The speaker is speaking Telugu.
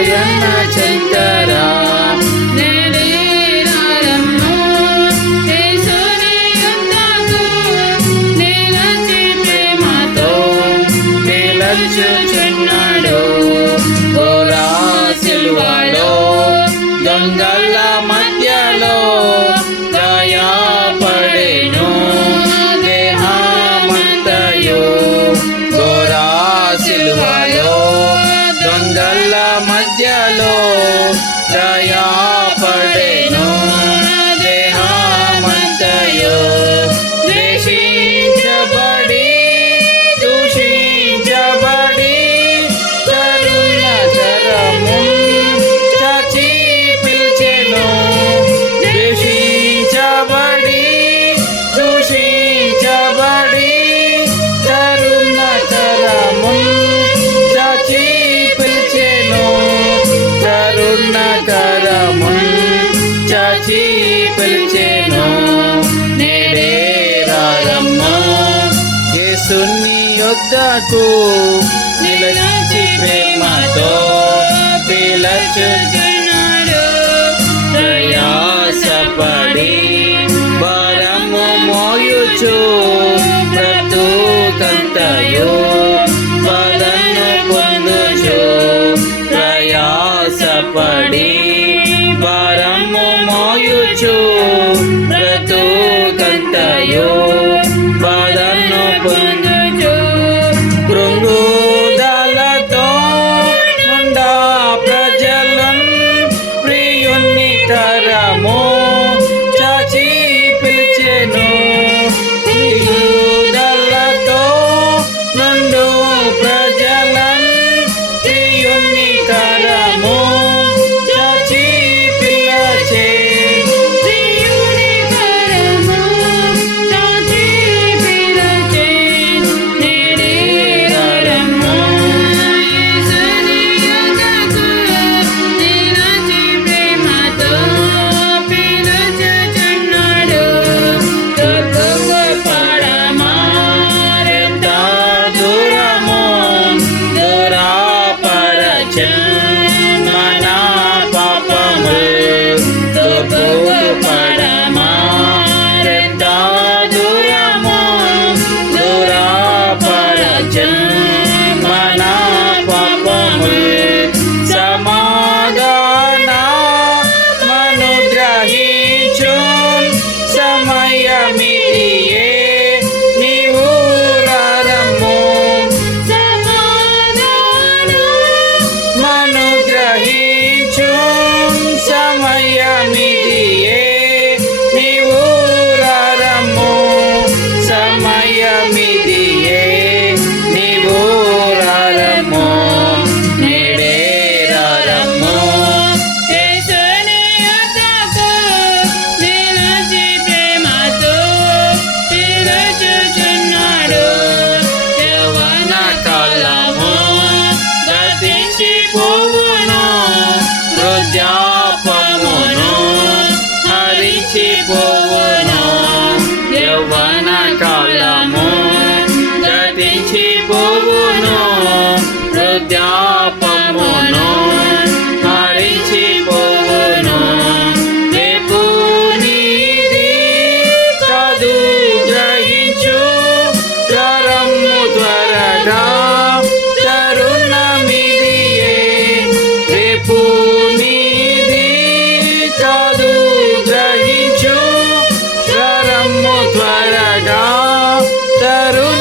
ఆయన చెంతరా నిలచుచున్నాడు. గోరా సిలువలో దొంగల మధ్యలో గాయపడెను దేహమంతయు. గోరా సిలువలో దొంగల మధ్యలో గాయపడెను దేహమంతయు. ద్వేషించబడి దూషించబడి కరుణ కరము చాచి పిలిచెను. ద్వేషించబడి దూషించబడి కరుణ కరము చాచి పిలిచెను. కరుణ కరము చాచి పిలిచెను. నేడే రారమ్ము యేసుని యొద్దకు నిలిచి ప్రేమతో పిలుచుచున్నాడు. ప్రయాసపడి భారము మోయుచు బ్రతుకంతయు బాధను పొందుచు. ప్రయాసపడి భారము మోయుచు బ్రతుకంతయు బాధను పొందుచు. కృంగుదలతో నుండా ప్రజలను ప్రియుని కరము చాచి పిలిచెను. కృంగుదలతో నుండు ప్రజలను ప్రియుని కరము చాచి పిలిచె. వృద్ధాపమును హరించిపోవును. యవ్వన కాలము గతించిపోవును. వృద్ధాపమును హరించిపోవును. రేపు నీది కాదు గ్రహించు. తరము త్వరగా తరుణమిదియే. రేపు నీది కాదు గ్రహించు. తరము త్వరగా తరుణ